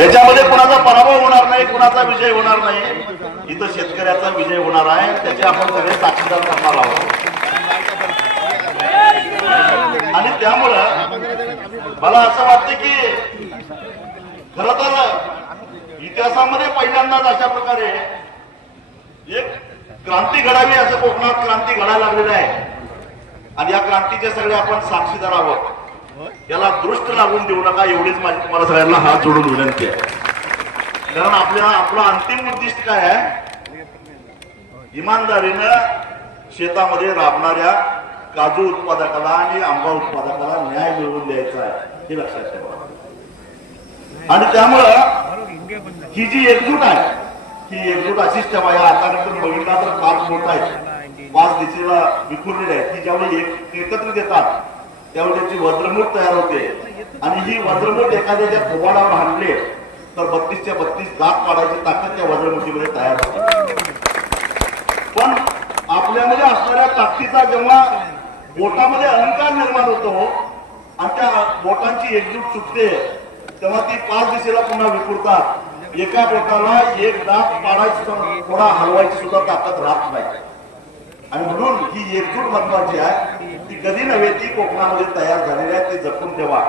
याच्यामध्ये कुणाचा पराभव होणार नाही, कुणाचा विजय होणार नाही. इथं शेतकऱ्याचा विजय होणार आहे, त्याचे आपण सगळे साक्षीदार करणार आहोत. आणि त्यामुळं मला असं वाटतं की खर तर इतिहासामध्ये पहिल्यांदाच अशा प्रकारे एक क्रांती घडावी, असं कोकणात क्रांती घडायला लागलेली आहे. आणि या क्रांतीचे सगळे आपण साक्षीदार आहोत. याला दृष्ट लागून देऊ नका, एवढीच माझी तुम्हाला सगळ्यांना हात जोडून विनंती आहे. कारण आपलं अंतिम उद्दिष्ट काय आहे? इमानदारीनं शेतामध्ये राबणाऱ्या काजू उत्पादकाला आणि आंबा उत्पादकाला न्याय मिळवून द्यायचा आहे, हे लक्षात ठेवा. आणि त्यामुळं ही जी एकजूट आहे, ही एकजूट अशीच ठेवा. या हाताने बघितला तर फार मोठा आहे, 5 दिशेला विखुरलेली आहे. ती ज्यावेळी एकत्रित येतात त्यावेळी त्याची वज्रमूठ तयार होते. आणि ही वज्रमूठ एखाद्याच्या थोबाडावर हाणले तर 32च्या 32 दात काढायची ताकद त्या वज्रमुठीमध्ये तयार होते. पण आपल्यामध्ये असणाऱ्या ताकदीचा जेव्हा बोटामध्ये अहंकार निर्माण होतो आणि त्या बोटांची एकजूट सुटते, तेव्हा ती 5 दिशेला पुन्हा विखुरतात. एका बोटाला एक दात पाडायची, थोडा हलवायची सुद्धा ताकद राहत नाही. आणि म्हणून ही एकजूट महत्वाची आहे. ती कधी नव्हे, ती कोकणामध्ये तयार झालेली आहे, ते जपून ठेवा.